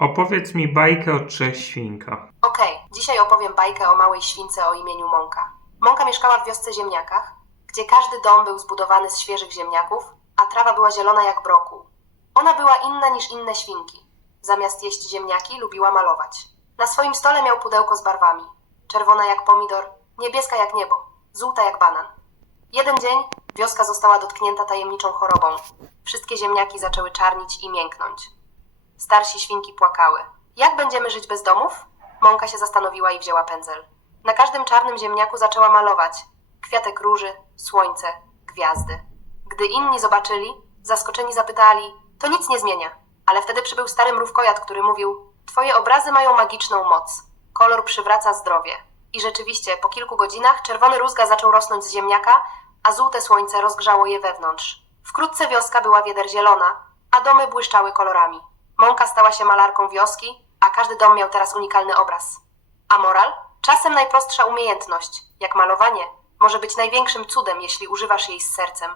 Opowiedz mi bajkę o trzech świnkach. Okej, dzisiaj opowiem bajkę o małej śwince o imieniu Mąka. Mąka mieszkała w wiosce ziemniakach, gdzie każdy dom był zbudowany z świeżych ziemniaków, a trawa była zielona jak brokuł. Ona była inna niż inne świnki. Zamiast jeść ziemniaki, lubiła malować. Na swoim stole miał pudełko z barwami. Czerwona jak pomidor, niebieska jak niebo, żółta jak banan. Jeden dzień wioska została dotknięta tajemniczą chorobą. Wszystkie ziemniaki zaczęły czarnić i mięknąć. Starsi świnki płakały. Jak będziemy żyć bez domów? Mąka się zastanowiła i wzięła pędzel. Na każdym czarnym ziemniaku zaczęła malować kwiatek róży, słońce, gwiazdy. Gdy inni zobaczyli, zaskoczeni zapytali: To nic nie zmienia. Ale wtedy przybył stary mrówkojad, który mówił: Twoje obrazy mają magiczną moc. Kolor przywraca zdrowie. I rzeczywiście, po kilku godzinach czerwony rózga zaczął rosnąć z ziemniaka, a żółte słońce rozgrzało je wewnątrz. Wkrótce wioska była wieder zielona, a domy błyszczały kolorami. Mąka stała się malarką wioski, a każdy dom miał teraz unikalny obraz. A moral? Czasem najprostsza umiejętność, jak malowanie, może być największym cudem, jeśli używasz jej z sercem.